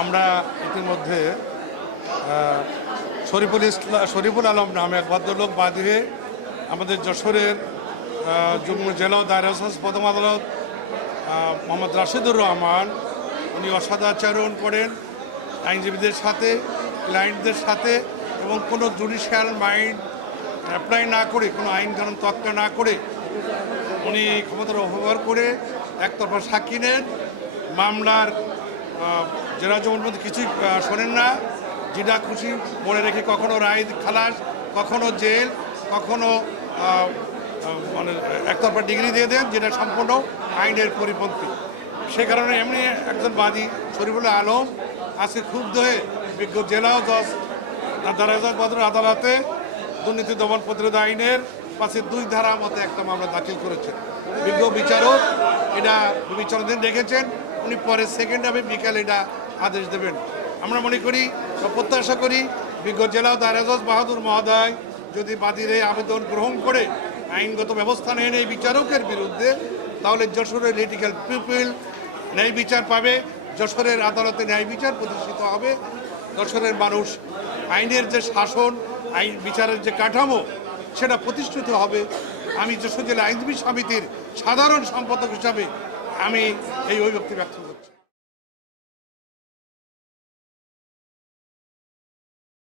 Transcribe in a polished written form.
আমরা ইতিমধ্যে শরীফুল আলম নামে এক ভদ্রলোক বাদী আমাদের যশোরের যুগ্ম জেলা ও দায়রা জজ প্রথম আদালত মোহাম্মদ রাশিদুর রহমান উনি অসদাচরণ করেন আইনজীবীদের সাথে, ক্লায়েন্টদের সাথে, এবং কোনো জুডিশিয়াল মাইন্ড অ্যাপ্লাই না করে, কোনো আইন কানুন তত্ত্ব না করে উনি ক্ষমতার অপব্যবহার করে একতরফা সাক্ষী নেন, মামলার জেরা জমির মধ্যে কিছুই শোনেন না, যেটা খুশি মনে রেখে কখনো রায় খালাস, কখনো জেল, কখনো মানে একতরফা ডিগ্রি দিয়ে দেন, যেটা সম্পূর্ণ আইনের পরিপন্থী। সে কারণে এমনি একজন বাদী শরীফুল আলম আজকে ক্ষুব্ধ হয়ে বিজ্ঞ জেলা ও জজ দায়রা জজ বদর আদালতে দুর্নীতি দমন প্রতিরোধ আইনের 5(2) ধারা মতে একটা মামলা দাখিল করেছেন। বিজ্ঞ বিচারক এটা বিবেচনাধীন রেখেছেন, উনি পরে সেকেন্ড হাফে বিকালে এটা আদেশ দেবেন। আমরা মনে করি বা প্রত্যাশা করি বিজ্ঞ জেলা ও দায়রা জজ বাহাদুর মহোদয় যদি বাদীর এই আবেদন গ্রহণ করে আইনগত ব্যবস্থা নেন এই বিচারকের বিরুদ্ধে, তাহলে যশোরের লিটিগাল পিপল ন্যায় বিচার পাবে, যশোরের আদালতে ন্যায় বিচার প্রতিষ্ঠিত হবে, যশোরের মানুষ আইনের যে শাসন, আইন বিচারের যে কাঠামো সেটা প্রতিষ্ঠিত হবে। আমি যশোর জেলা আইনজীবী সমিতির সাধারণ সম্পাদক হিসাবে আমি এই অভিব্যক্তি ব্যক্ত করছি।